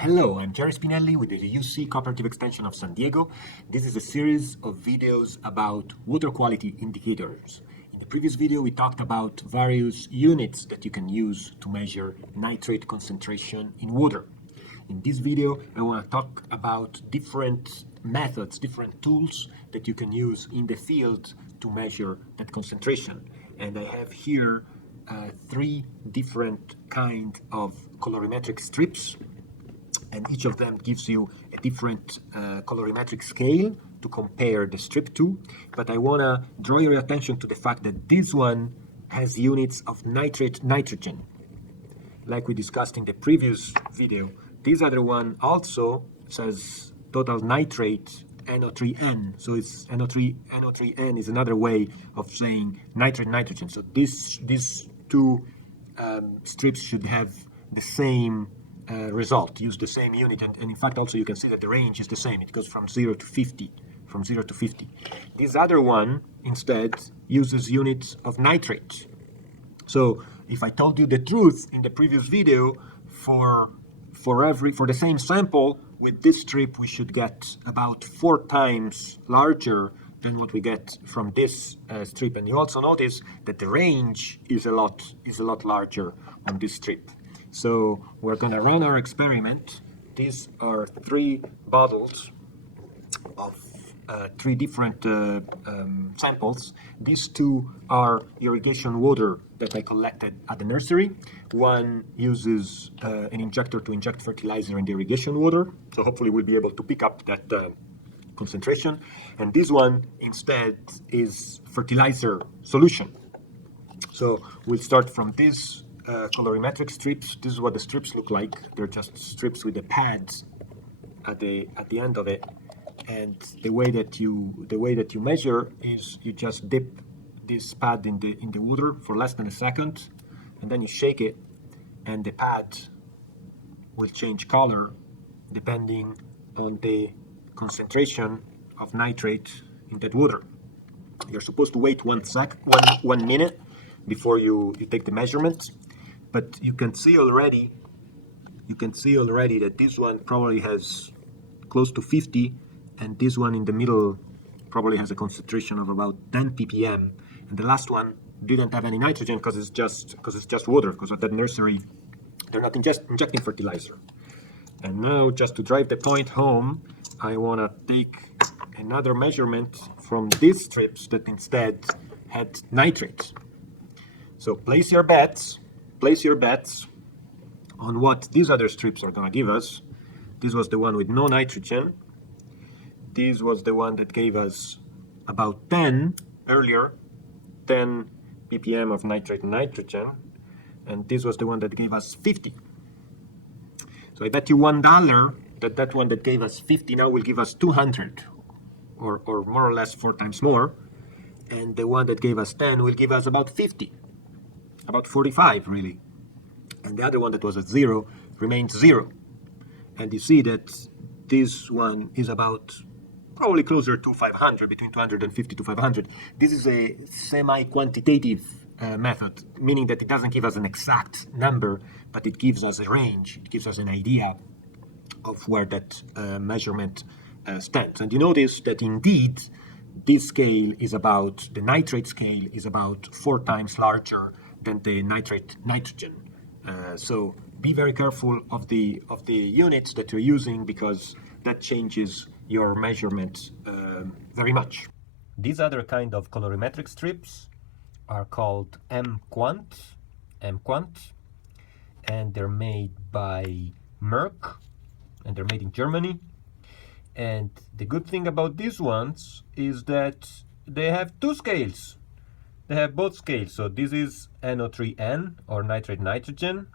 Hello, I'm Jerry Spinelli with the UC Cooperative Extension of San Diego. This is a series of videos about water quality indicators. In the previous video, we talked about various units that you can use to measure nitrate concentration in water. In this video, I want to talk about different methods, different tools that you can use in the field to measure that concentration. And I have here three different kind of colorimetric strips, and each of them gives you a different colorimetric scale to compare the strip to. But I want to draw your attention to the fact that this one has units of nitrate nitrogen. Like we discussed in the previous video, this other one also says total nitrate NO3N. So it's NO3N is another way of saying nitrate nitrogen. So these two strips should have the same result, use the same unit, and in fact also you can see that the range is the same. It goes from 0 to 50. This other one instead uses units of nitrate. So if I told you the truth in the previous video, for the same sample with this strip we should get about 4 times larger than what we get from this strip. And you also notice that the range is a lot larger on this strip. So we're going to run our experiment. These are 3 bottles of 3 different samples. These 2 are irrigation water that I collected at the nursery. One uses an injector to inject fertilizer in the irrigation water, so hopefully we'll be able to pick up that concentration. And this one instead is fertilizer solution. So we'll start from this colorimetric strips. This is what the strips look like. They're just strips with the pads at the end of it. And the way that you measure is you just dip this pad in the water for less than a second, and then you shake it, and the pad will change color depending on the concentration of nitrate in that water. You're supposed to wait 1 minute before you take the measurement, but you can see already that this one probably has close to 50, and this one in the middle probably has a concentration of about 10 ppm, and the last one didn't have any nitrogen because it's just water, because at that nursery they're not injecting fertilizer. And now, just to drive the point home, I want to take another measurement from these strips that instead had nitrate. So place your bets on what these other strips are going to give us. This was the one with no nitrogen. This was the one that gave us about 10 earlier, 10 ppm of nitrate and nitrogen. And this was the one that gave us 50. So I bet you $1 that one that gave us 50 now will give us 200, or more or less 4 times more. And the one that gave us 10 will give us about 50. About 45 really. And the other one that was at 0 remains 0. And you see that this one is about probably closer to 500, between 250 to 500. This is a semi-quantitative method, meaning that it doesn't give us an exact number, but it gives us a range. It gives us an idea of where that measurement stands. And you notice that indeed this scale is about, the nitrate scale is about 4 times larger than the nitrate nitrogen. So be very careful of the units that you're using, because that changes your measurement very much. These other kind of colorimetric strips are called M-Quant, and they're made by Merck, and they're made in Germany. And the good thing about these ones is that they have 2 scales. They have both scales. So this is NO3N, or nitrate nitrogen,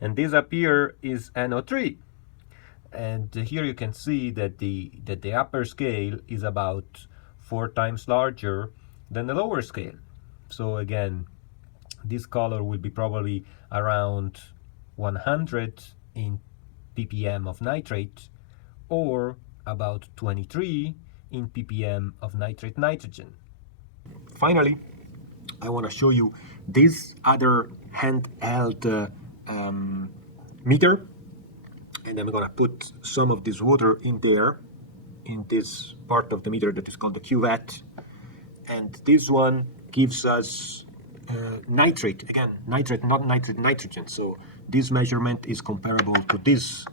and this up here is NO3. And here you can see that the upper scale is about 4 times larger than the lower scale. So again, this color will be probably around 100 in ppm of nitrate, or about 23 in ppm of nitrate nitrogen. Finally, I want to show you this other handheld meter. and I'm going to put some of this water in there, in this part of the meter that is called the cuvette. And this one gives us nitrate, again, nitrate, not nitrate, nitrogen. So this measurement is comparable to this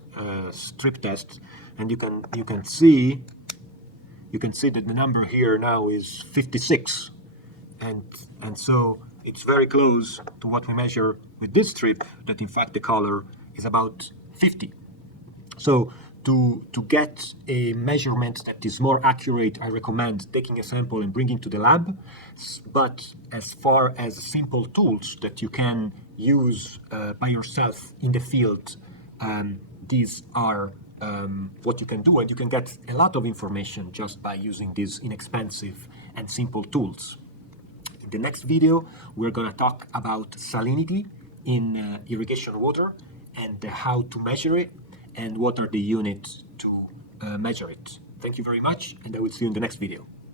strip test, and you can see that the number here now is 56, and so it's very close to what we measure with this strip, that in fact the color is about 50. So to get a measurement that is more accurate, I recommend taking a sample and bringing to the lab. But as far as simple tools that you can use by yourself in the field, these are what you can do, and you can get a lot of information just by using these inexpensive and simple tools. In the next video, we're going to talk about salinity in irrigation water and how to measure it, and what are the units to measure it. Thank you very much, and I will see you in the next video.